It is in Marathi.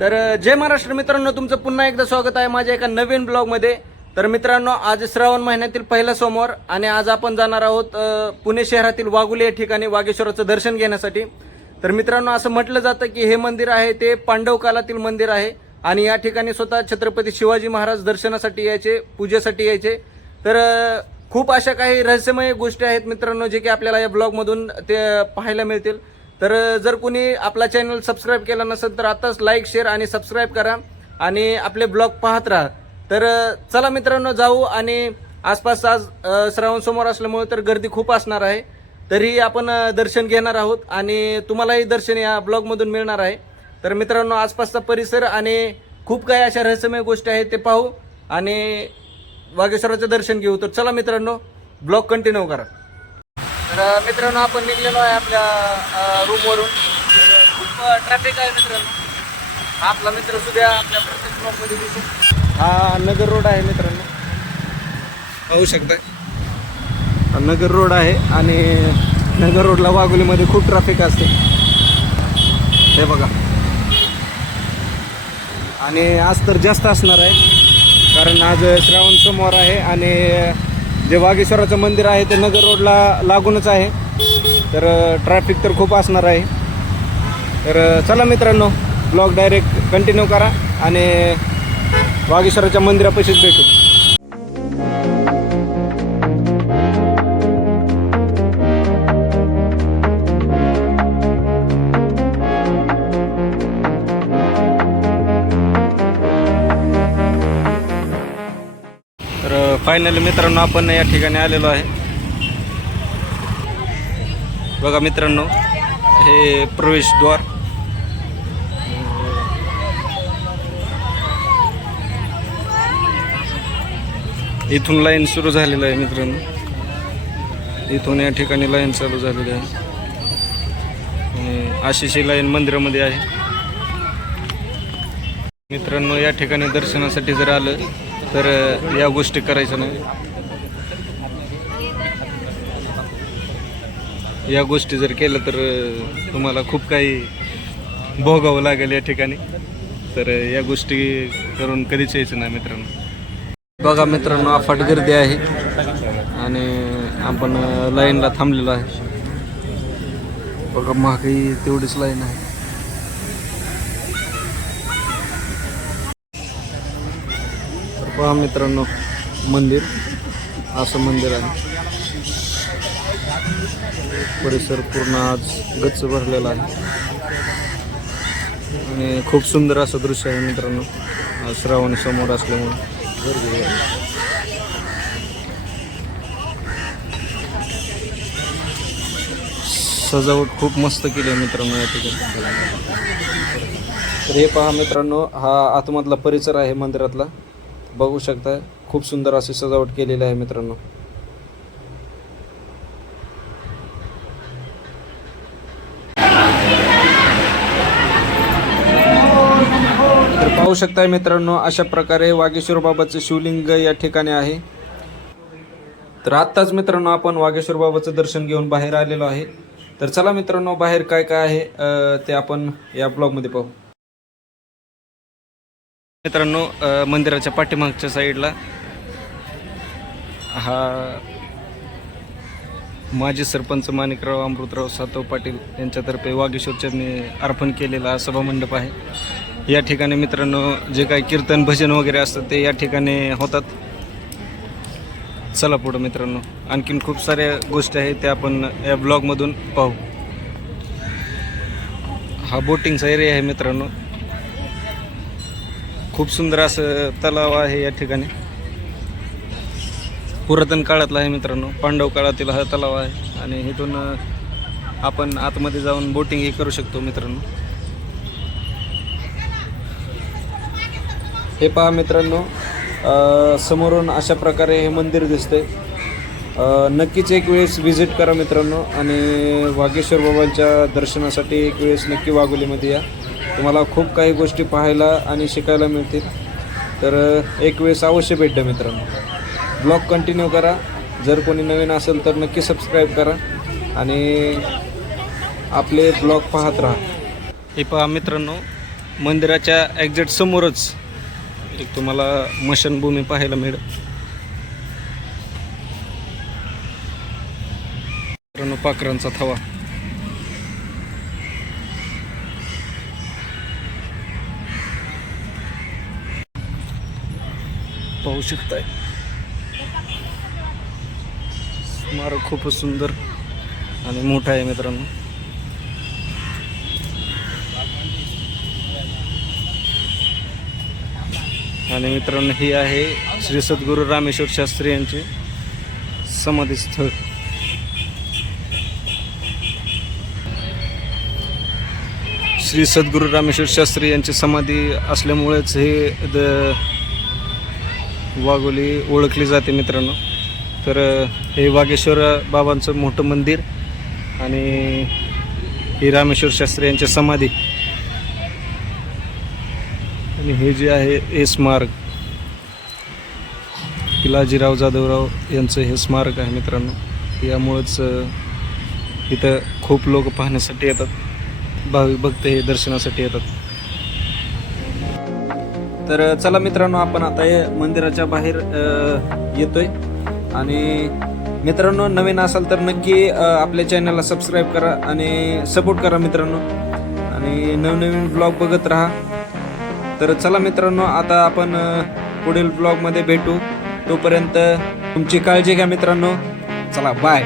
तर जय महाराष्ट्र मित्रांनो, तुमचं पुन्हा एकदा स्वागत आहे माझ्या एका नवीन ब्लॉगमध्ये. तर मित्रांनो, आज श्रावण महिन्यातील पहिला सोमवार आणि आज आपण जाणार आहोत पुणे शहरातील वाघोली या ठिकाणी वागेश्वराचं दर्शन घेण्यासाठी. तर मित्रांनो, असं म्हटलं जातं की हे मंदिर आहे ते पांडव काळातील मंदिर आहे आणि या ठिकाणी स्वतः छत्रपती शिवाजी महाराज दर्शनासाठी यायचे, पूजेसाठी यायचे. तर खूप अशा काही रहस्यमय गोष्टी आहेत मित्रांनो, जे की आपल्याला या ब्लॉगमधून ते पाहायला मिळतील. तर जर कोणी आपला चॅनल सबस्क्राईब केला नसेल तर आताच लाईक, शेअर आणि सबस्क्राईब करा आणि आपले ब्लॉग पाहत राहा. तर चला मित्रांनो, जाऊ. आणि आसपास आज श्रावण सोमवार असल्यामुळे तर गर्दी खूप असणार आहे. तरी आपण दर्शन घेणार आहोत आणि तुम्हालाही दर्शन या ब्लॉगमधून मिळणार आहे. तर मित्रांनो, आसपासचा परिसर आणि खूप काही अशा रहस्यमय गोष्टी आहेत ते पाहू आणि वागेश्वराचं दर्शन घेऊ. तर चला मित्रांनो, ब्लॉग कंटिन्यू करा. तर मित्रांनो, आपण निघलेलो आहे आपल्या रूमवरून. खूप ट्रॅफिक आहे मित्रांनो. हा आपला मित्र सुद्धा आपल्या प्रत्येक ब्लॉकमध्ये दिसू. हा नगर रोड आहे मित्रांनो, पाहू शकताय. हा नगर रोड आहे आणि नगर रोडला वाघोलीमध्ये खूप ट्रॅफिक असते, हे बघा. आणि आज तर जास्त असणार आहे कारण आज श्रावण सोमवार आहे आणि जे वागेश्वराचं मंदिर आहे ते नगर रोडला लागूनच आहे. तर ट्रॅफिक तर खूप असणार आहे. तर चला मित्रांनो, ब्लॉग डायरेक्ट कंटिन्यू करा आणि वागेश्वराच्या मंदिरापाशीच भेटू. तर फायनली मित्रांनो, आपण या ठिकाणी आलेलो आहे. बघा मित्रांनो, हे प्रवेशद्वार. इथून लाईन सुरू झालेलं आहे मित्रांनो. इथून या ठिकाणी लाईन चालू झालेली आहे आणि अशीच लाईन मंदिरामध्ये आहे मित्रांनो. या ठिकाणी दर्शनासाठी जर आलं तर या गोष्टी करायच्या नाही. या गोष्टी जर केलं तर तुम्हाला खूप काही भोगावं लागेल या ठिकाणी. तर या गोष्टी करून कधीच यायचं नाही मित्रांनो. बघा मित्रांनो, अफाट गर्दी आहे आणि आपण लाईनला थांबलेलो आहे. बघा मागही तेवढीच लाईन आहे. तर पहा मित्रांनो, मंदिर असं मंदिर आहे. परिसर पूर्ण आज गच्च भरलेला आहे आणि खूप सुंदर असं दृश्य आहे मित्रांनो. श्रावण समोर असल्यामुळे सजावट खूप मस्त केली आहे मित्रांनो या ठिकाणी. तर हे पहा मित्रांनो, हा आतमधला परिसर आहे मंदिरातला. बघू शकता, खूप सुंदर अशी सजावट केलेली आहे मित्रांनो. तर पाहू शकताय मित्रांनो, अशा प्रकारे वागेश्वर बाबाचं शिवलिंग या ठिकाणी आहे. तर आत्ताच मित्रांनो आपण वागेश्वर बाबाचं दर्शन घेऊन बाहेर आलेलो आहे. तर चला मित्रांनो, बाहेर काय काय आहे ते आपण या ब्लॉगमध्ये पाहू. मित्रांनो, मंदिराच्या पाठीमागच्या साईडला हा माजी सरपंच माणिकराव अमृतराव सातव पाटील यांच्यातर्फे वागेश्वरचरणी अर्पण केलेला सभामंडप आहे. या ठिकाणी मित्रांनो जे काही कीर्तन भजन वगैरे असतं ते या ठिकाणी होतात. चला पुढं मित्रांनो, आणखीन खूप साऱ्या गोष्टी आहेत त्या आपण या ब्लॉगमधून पाहू. हा बोटिंगचा एरिया आहे मित्रांनो. खूप सुंदर असं तलाव आहे या ठिकाणी. पुरातन काळातला आहे मित्रांनो, पांडव काळातील हा तलाव आहे आणि इथून आपण आतमध्ये जाऊन बोटिंगही करू शकतो मित्रांनो. हे पहा मित्रांनो, समोरून अशा प्रकारे हे मंदिर दिसते. नक्कीच एक वेळेस व्हिजिट करा मित्रांनो आणि वागेश्वर बाबांच्या दर्शनासाठी एक वेळेस नक्की वाघोलीमध्ये या. तुम्हाला खूप काही गोष्टी पाहायला आणि शिकायला मिळतील. तर एक वेळेस अवश्य भेट द्या मित्रांनो. ब्लॉग कंटिन्यू करा. जर कोणी नवीन असेल तर नक्की सबस्क्राईब करा आणि आपले ब्लॉग पाहत राहा. हे पहा मित्रांनो, मंदिराच्या एक्झॅक्ट समोरच एक तुम्हाला मशानभूमी पाहायला मिळेल. मित्रांनो, पाखरांचा थवा. पाहू शकताय स्मारक खूपच सुंदर आणि मोठा आहे मित्रांनो. आणि मित्रांनो, ही आहे श्री सद्गुरू रामेश्वर शास्त्री यांचे समाधी स्थळ. श्री सद्गुरू रामेश्वर शास्त्री यांची समाधी असल्यामुळेच हे वाघोली ओळखली जाते मित्रांनो. तर हे वागेश्वर बाबांचं मोठं मंदिर आणि ही रामेश्वर शास्त्री यांची समाधी आणि हे जे आहे हे स्मारक पिलाजीराव जाधवराव यांचं हे स्मारक आहे मित्रांनो. यामुळेच इथं खूप लोक पाहण्यासाठी येतात, भाविक भक्त हे दर्शनासाठी येतात. तर चला मित्रांनो, आपण आता हे मंदिराच्या बाहेर येतोय. आणि मित्रांनो, नवीन असाल तर नक्की आपल्या चॅनलला सबस्क्राईब करा आणि सपोर्ट करा मित्रांनो. आणि नवनवीन ब्लॉग बघत राहा. तर चला मित्रांनो, आता आपण पुढील ब्लॉगमध्ये भेटू. तोपर्यंत तुमची काळजी घ्या मित्रांनो. चला, बाय.